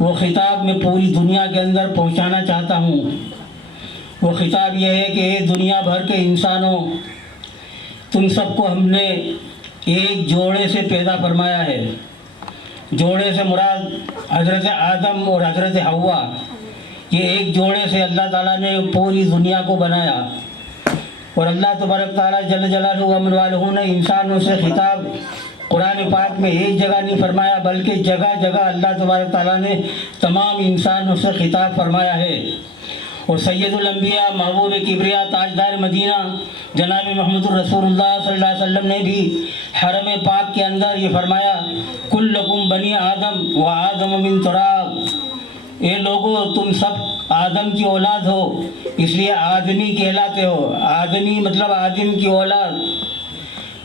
वो खिताब मैं पूरी दुनिया के अंदर पहुंचाना चाहता हूँ। वो खिताब ये है कि दुनिया भर के इंसानों, तुम सबको हमने एक जोड़े से पैदा फरमाया है। जोड़े से मुराद हज़रत आदम और हज़रत हव्वा, ये एक जोड़े से अल्लाह ताला ने पूरी दुनिया को बनाया। और अल्लाह तबारक ताला जल्ल जलालहू व अमवालहू ने इंसानों से खिताब कुरान पाक में एक जगह नहीं फरमाया, बल्कि जगह जगह अल्लाह तबारक ताला ने तमाम इंसानों से खिताब फरमाया है। और सैयदुल अंबिया, महबूब किबरिया, ताजदार मदीना जनाब मोहम्मद रसूलुल्लाह सल्लल्लाहु अलैहि वसल्लम ने भी हरम पाक के अंदर ये फरमाया, कुल्लकुम बनी आदम व आदम मिन तुराब। ये लोगों, तुम सब आदम की औलाद हो, इसलिए आदमी कहलाते हो। आदमी मतलब आदम की औलाद।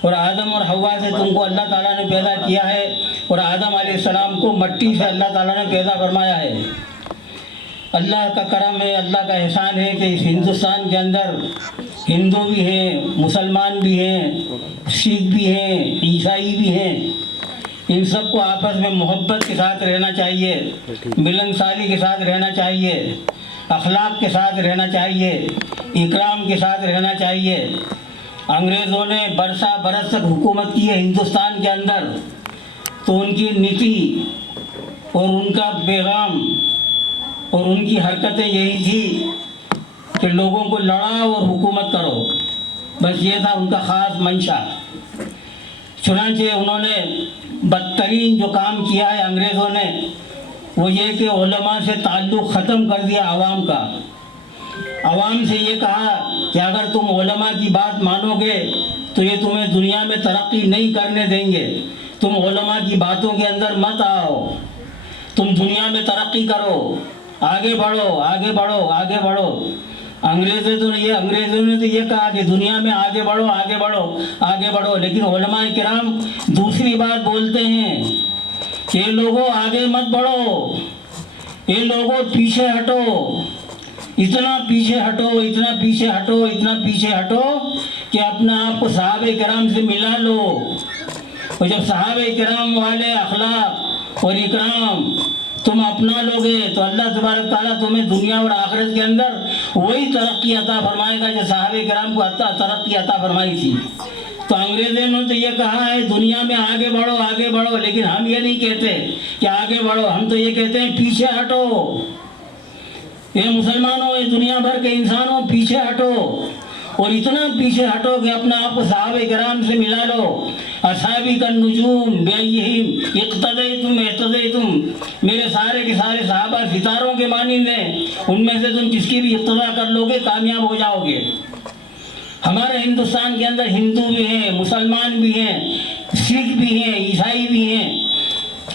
और आदम और हव्वा से तुमको अल्लाह ताला ने पैदा किया है। और आदम अलैहिस्सलाम को मट्टी से अल्लाह ताला ने पैदा फरमाया है। अल्लाह का करम है, अल्लाह का एहसान है कि इस हिंदुस्तान के अंदर हिंदू भी हैं, मुसलमान भी हैं, सिख भी हैं, ईसाई भी हैं। इन सबको आपस में मोहब्बत के साथ रहना चाहिए, मिलनसारी के साथ रहना चाहिए, अखलाक के साथ रहना चाहिए, इकराम के साथ रहना चाहिए। अंग्रेज़ों ने बरसा बरस तक हुकूमत की है हिंदुस्तान के अंदर, तो उनकी नीति और उनका पैगाम और उनकी हरकतें यही थी कि लोगों को लड़ाओ और हुकूमत करो, बस ये था उनका ख़ास मंशा। चुनांचे उन्होंने बदतरीन जो काम किया है अंग्रेज़ों ने, वो ये कि उलमा से ताल्लुक़ ख़त्म कर दिया आवाम का। आवाम से ये कहा कि अगर तुम उलमा की बात मानोगे तो ये तुम्हें दुनिया में तरक्की नहीं करने देंगे। तुम उलमा की बातों के अंदर मत आओ, तुम दुनिया में तरक्की करो, आगे बढ़ो, आगे बढ़ो, आगे बढ़ो। अंग्रेज़ों ने तो ये कहा कि दुनिया में आगे बढ़ो, आगे बढ़ो, आगे बढ़ो। लेकिन उलमाए किराम दूसरी बात बोलते हैं कि ये लोगों आगे मत बढ़ो, ये लोगों पीछे हटो, इतना पीछे हटो, इतना पीछे हटो, इतना पीछे हटो कि अपने आप को सहाबे किराम से मिला लो। और जब सहाबे किराम वाले अखलाक और इकराम तुम अपना लोगे तो अल्लाह तबारक ताला तुम्हें दुनिया और आखिरत के अंदर वही तरक्की अता फरमाएगा जो सहाबे किराम को तरक्की अता फरमाई थी। तो अंग्रेज़ों ने तो ये कहा है दुनिया में आगे बढ़ो, आगे बढ़ो, लेकिन हम ये नहीं कहते कि आगे बढ़ो, हम तो ये कहते हैं पीछे हटो। ये मुसलमानों, ये दुनिया भर के इंसानों, पीछे हटो। और इतना पीछे हटो कि अपने आप को सहाबे किराम से मिला लो। असहाबी का नुजूम बेयहिम इक्तदयतुम इक्तदयतुम, मेरे सारे के सारे सहाबा सितारों के मानिंद हैं, उनमें से तुम किसकी भी इक्तदा कर लोगे कामयाब हो जाओगे। हमारे हिंदुस्तान के अंदर हिंदू भी हैं, मुसलमान भी हैं, सिख भी हैं, ईसाई भी हैं।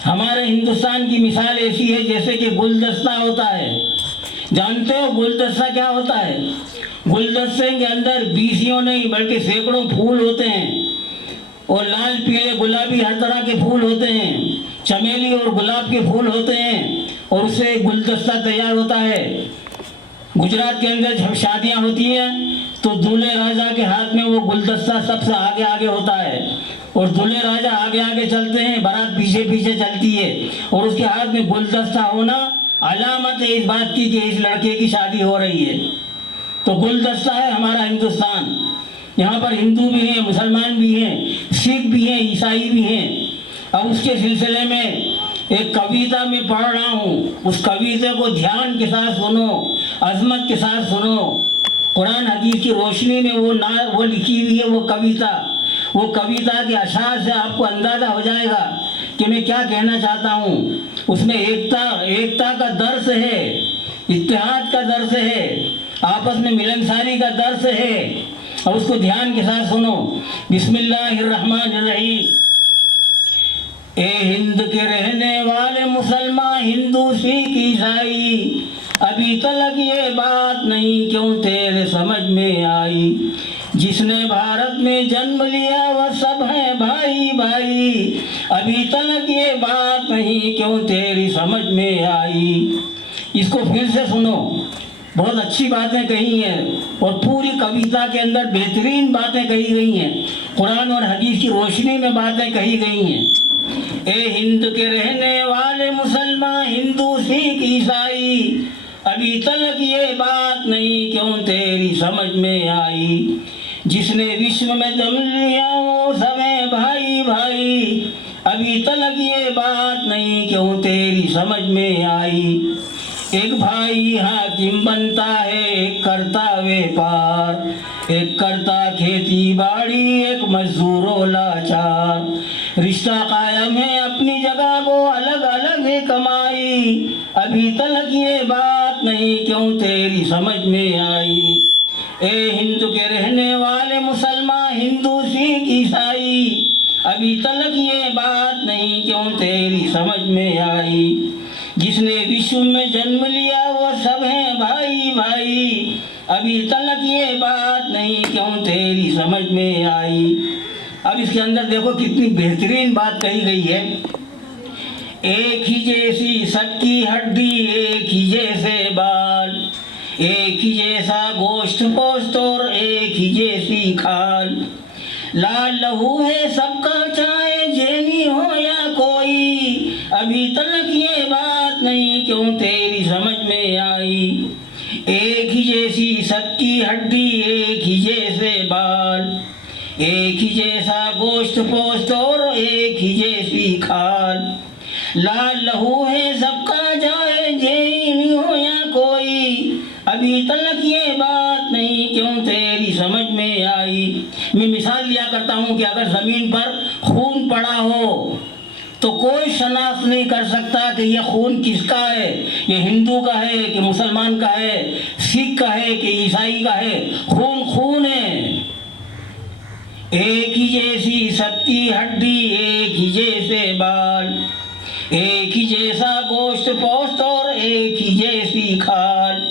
हमारे हिंदुस्तान की मिसाल ऐसी है जैसे कि गुलदस्ता होता है। जानते हो गुलदस्ता क्या होता है? गुलदस्ते के अंदर बीसियों नहीं बल्कि सैकड़ों फूल होते हैं, और लाल पीले गुलाबी हर तरह के फूल होते हैं, चमेली और गुलाब के फूल होते हैं, और उससे गुलदस्ता तैयार होता है। गुजरात के अंदर जब शादियां होती हैं तो दूल्हे राजा के हाथ में वो गुलदस्ता सबसे आगे आगे होता है, और दूल्हे राजा आगे आगे चलते हैं, बारात पीछे पीछे चलती है, और उसके हाथ में गुलदस्ता होना अलामत है इस बात की कि इस लड़के की शादी हो रही है। तो गुलदस्ता है हमारा हिंदुस्तान। यहाँ पर हिंदू भी हैं, मुसलमान भी हैं, सिख भी हैं, ईसाई भी हैं। अब उसके सिलसिले में एक कविता में पढ़ रहा हूँ, उस कविता को ध्यान के साथ सुनो, अजमत के साथ सुनो। कुरान हदीस की रोशनी में वो लिखी हुई है वो कविता के अशार से आपको अंदाज़ा हो जाएगा कि मैं क्या कहना चाहता हूँ। उसमें एकता का दर्स है, इत्तेहाद का दर्स है, आपस में मिलनसारी का दर्स है। और उसको ध्यान के साथ सुनो। बिस्मिल्लाहिर्रहमानिर्रहीम। ए हिंद के रहने वाले मुसलमान, हिंदू, सिख, ईसाई, अभी तक ये बात नहीं क्यों तेरे समझ में आई। जिसने भारत में जन्म लिया वह सब है भाई भाई, अभी तक ये बात नहीं क्यों तेरी समझ में आई। इसको फिर से सुनो, बहुत अच्छी बातें कही हैं और पूरी कविता के अंदर बेहतरीन बातें कही गई हैं, कुरान और हदीस की रोशनी में बातें कही गई हैं। ए हिंद के रहने वाले मुसलमान, मुसलमान हिंदू सिख ईसाई, अभी तक ये बात नहीं क्यों तेरी समझ में आई। जिसने विश्व में जन्म लिया वो समय भाई भाई, अभी तक ये बात नहीं क्यों तेरी समझ में आई। एक भाई हाकिम बनता है, एक करता व्यापार, एक करता खेती बाड़ी, एक मजदूरों लाचार। रिश्ता कायम है अपनी जगह को अलग अलग है कमाई, अभी तक ये बात नहीं क्यों तेरी समझ में आई। ए हिंदू के रहने वाले मुसलमान हिंदू सिख ईसाई, अभी तक ये बात नहीं क्यों तेरी समझ में आई। जिसने विश्व में जन्म लिया वो सब है भाई भाई, अभी तक ये बात नहीं क्यों तेरी समझ में आई। अब इसके अंदर देखो कितनी बेहतरीन बात कही गई है। एक ही जैसी सबकी हड्डी, एक ही जैसे बाल, एक ही जैसा गोश्त पोस्त और एक ही जैसी खाल। लाल लहू है सबका चाहे जैनी हो या कोई, अभी तक ये बात नहीं क्यों तेरी समझ में आई। एक ही जैसी सबकी हड्डी, एक ही जैसे बाल, एक ही जैसा गोश्त पोस्त और एक ही जैसी खाल। लाल लहू है सबका चाहे जैनी हो या कोई, अभी तक ये बात नहीं क्यों तेरी समझ में आई। मैं मिसाल दिया करता हूँ कि अगर ज़मीन पर खून पड़ा हो तो कोई शनाख्त नहीं कर सकता कि ये खून किसका है, ये हिंदू का है कि मुसलमान का है, सिख का है कि ईसाई का है। खून खून है। एक ही जैसी सबकी हड्डी, एक ही जैसे बाल, एक ही जैसा गोश्त पोस्त और एक ही जैसी खाल।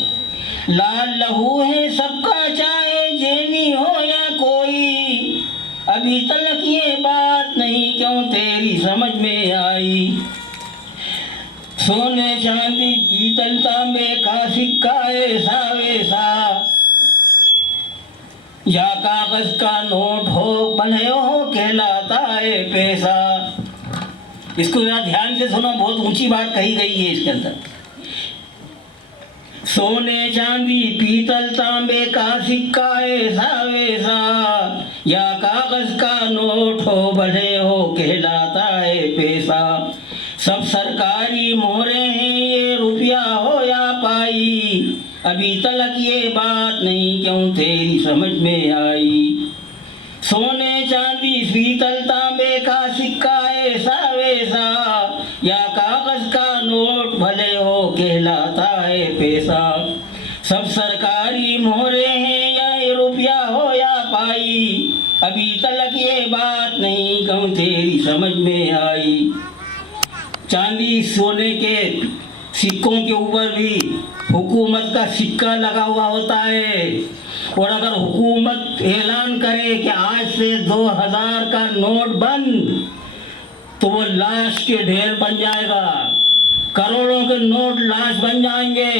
लाल लहू है सबका चाहे जैनी हो या कोई, अभी तक ये बात नहीं क्यों तेरी समझ में आई। सोने चांदी पीतल तांबे का सिक्का ऐसा वैसा, या कागज का नोट हो भले हो कहलाता है पैसा। इसको जरा ध्यान से सुनो, बहुत ऊंची बात कही गई है इसके अंदर। सोने चांदी पीतल तांबे का सिक्का ऐसा वैसा, या कागज का नोट हो भले हो कहलाता है पैसा। सब सरकारी मोहरे हैं ये रुपया हो या पाई, अभी तक ये बात नहीं क्यों तेरी समझ में आई। सोने चांदी पीतल तांबे का सिक्का ऐसा वैसा, या कागज का नोट भले हो कहलाता है पैसा। सब सरकारी मोहरे हैं या ये रुपया हो या पाई, अभी तक ये बात नहीं क्यों तेरी समझ में आई। चांदी सोने के सिक्कों के ऊपर भी हुकूमत का सिक्का लगा हुआ होता है, और अगर हुकूमत ऐलान करे कि आज से 2000 का नोट बंद, तो वो लाश के ढेर बन जाएगा। करोड़ों के नोट लाश बन जाएंगे,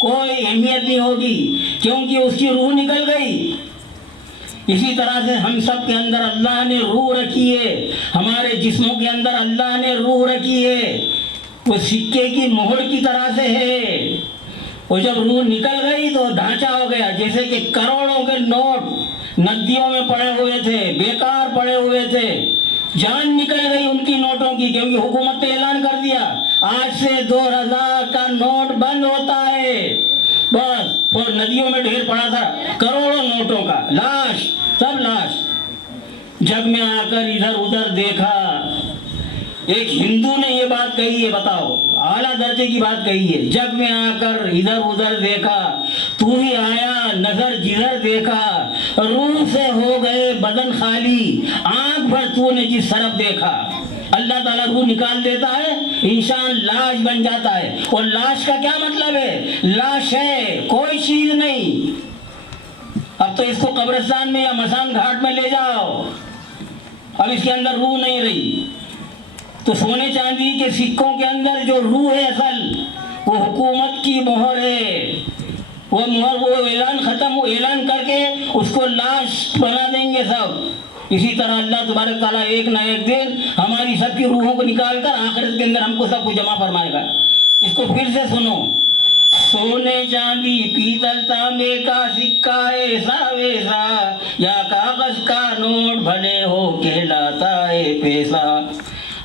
कोई अहमियत नहीं होगी, क्योंकि उसकी रूह निकल गई। इसी तरह से हम सब के अंदर अल्लाह ने रूह रखी है, हमारे जिस्मों के अंदर अल्लाह ने रूह रखी है, वो सिक्के की मोहर की तरह से है। और जब रूह निकल गई तो ढांचा हो गया, जैसे कि करोड़ों के नोट नदियों में पड़े हुए थे, बेकार पड़े हुए थे, जान निकल गई उनकी नोटों की, क्योंकि हुकूमत ने ऐलान कर दिया आज से 2000 का नोट बंद होता है बस। और नदियों में ढेर पड़ा था करोड़ों नोटों का, लाश, सब लाश। जग में आकर इधर उधर देखा, एक हिंदू ने ये बात कही है, बताओ, आला दर्जे की बात कही है। जग में आकर इधर उधर देखा, तू ही आया नजर जिधर देखा, रूह से हो गए बदन खाली, आंख भर तूने जिस तरफ देखा। अल्लाह ताला रूह निकाल देता है, इंसान लाश बन जाता है। और लाश का क्या मतलब है? लाश है, कोई चीज नहीं। अब तो इसको कब्रिस्तान में या मसान घाट में ले जाओ, अब इसके अंदर रूह नहीं रही। तो सोने चांदी के सिक्कों के अंदर जो रूह है असल, वो हुकूमत की मोहर है। वो मोहर, वो ऐलान खत्म, ऐलान करके उसको लाश बना देंगे सब। इसी तरह अल्लाह तबारक ताला एक ना एक दिन हमारी सबकी रूहों को निकाल कर आखिरत के अंदर हमको सबको जमा फरमाएगा। इसको फिर से सुनो। सोने चांदी पीतल तांबे का सिक्का ऐसा वैसा, या कागज का नोट भले हो कहलाता है पैसा।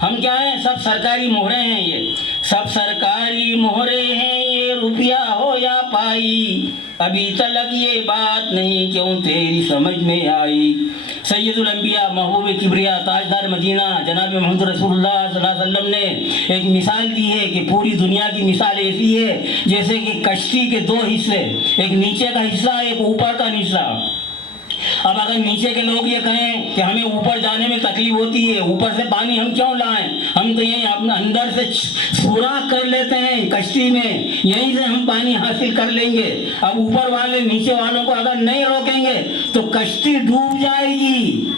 हम क्या हैं, सब सरकारी मोहरे हैं, ये सब सरकारी मोहरे हैं, ये रुपया हो या पाई, अभी तलक ये बात नहीं क्यों तेरी समझ में आई। सैयदुल अंबिया महबूब किबरिया ताजदार मदीना जनाब मोहम्मद रसूलुल्लाह सल्लल्लाहु अलैहि वसल्लम ने एक मिसाल दी है कि पूरी दुनिया की मिसाल ऐसी है जैसे कि कश्ती के दो हिस्से, एक नीचे का हिस्सा एक ऊपर का हिस्सा। अब अगर नीचे के लोग ये कहें कि हमें ऊपर जाने में तकलीफ होती है, ऊपर से पानी हम क्यों लाएं, हम तो यही अपने अंदर से सुराख कर लेते हैं कश्ती में, यहीं से हम पानी हासिल कर लेंगे। अब ऊपर वाले नीचे वालों को अगर नहीं रोकेंगे तो कश्ती डूब जाएगी।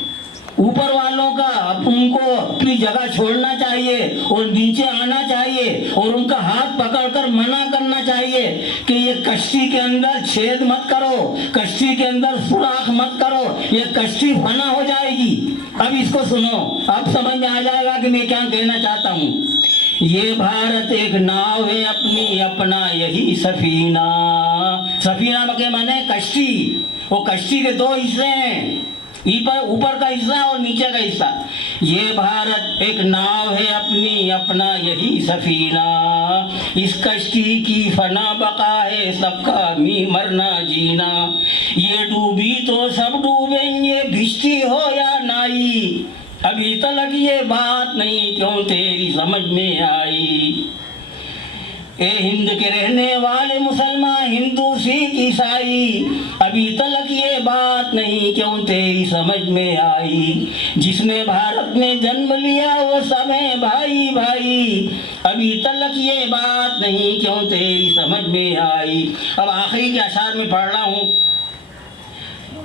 ऊपर वालों का उनको अपनी जगह छोड़ना चाहिए और नीचे आना चाहिए और उनका हाथ पकड़कर मना करना चाहिए कि ये कश्ती के अंदर छेद मत करो, कश्ती के अंदर सुराख मत करो, ये कश्ती फना हो जाएगी। अब इसको सुनो, अब समझ में आ जाएगा कि मैं क्या कहना चाहता हूँ। ये भारत एक नाव है अपनी, अपना यही सफीना। सफीना के माने कश्ती, वो कश्ती के दो हिस्से हैं, ऊपर का हिस्सा और नीचे का हिस्सा। ये भारत एक नाव है अपनी, अपना यही सफीना, इस कश्ती की फना बका है सबका मरना जीना। ये डूबी तो सब डूबेंगे भिश्ती हो या नाई, अभी तलक ये बात नहीं क्यों तेरी समझ में आई। ए हिंद के रहने वाले मुसलमान हिंदू सिख ईसाई, अभी तलक ये बात नहीं क्यों तेरी समझ में आई। जिसने भारत में जन्म लिया वो सब है भाई भाई, अभी तलक ये बात नहीं क्यों तेरी समझ में आई। अब आखिरी के अशार में पढ़ रहा हूँ।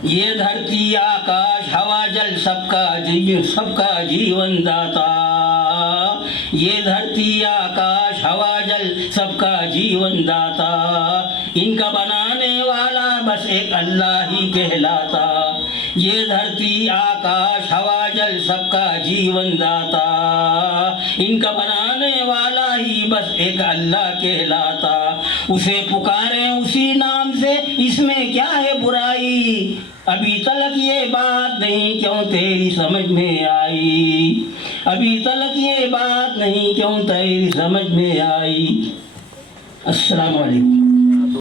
ये धरती आकाश हवा जल सबका जीवन दाता, ये धरती आकाश हवा जल सबका जीवन दाता, इनका बनाने वाला बस एक अल्लाह ही कहलाता। ये धरती आकाश हवा जल सबका जीवन दाता, इनका बनाने वाला ही बस एक अल्लाह कहलाता। उसे पुकारे उसी नाम से, इसमें क्या है बुराई, अभी तलक ये बात नहीं क्यों तेरी समझ में आई, अभी तलक ये बात नहीं क्यों तेरी समझ में आई। अस्सलाम वालेकुम।